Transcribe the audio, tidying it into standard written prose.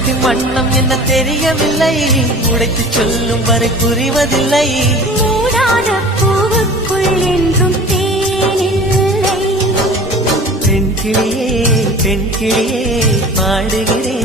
உள்ளத்தின் வண்ணம் என்ன தெரியவில்லை, உடைத்து சொல்லும் வரை புரிவதில்லை. மூடாத பூவுக்குள் என்றும் தேனில்லை. பெண் கிளியே பெண் கிளியே பாடுகிறேன்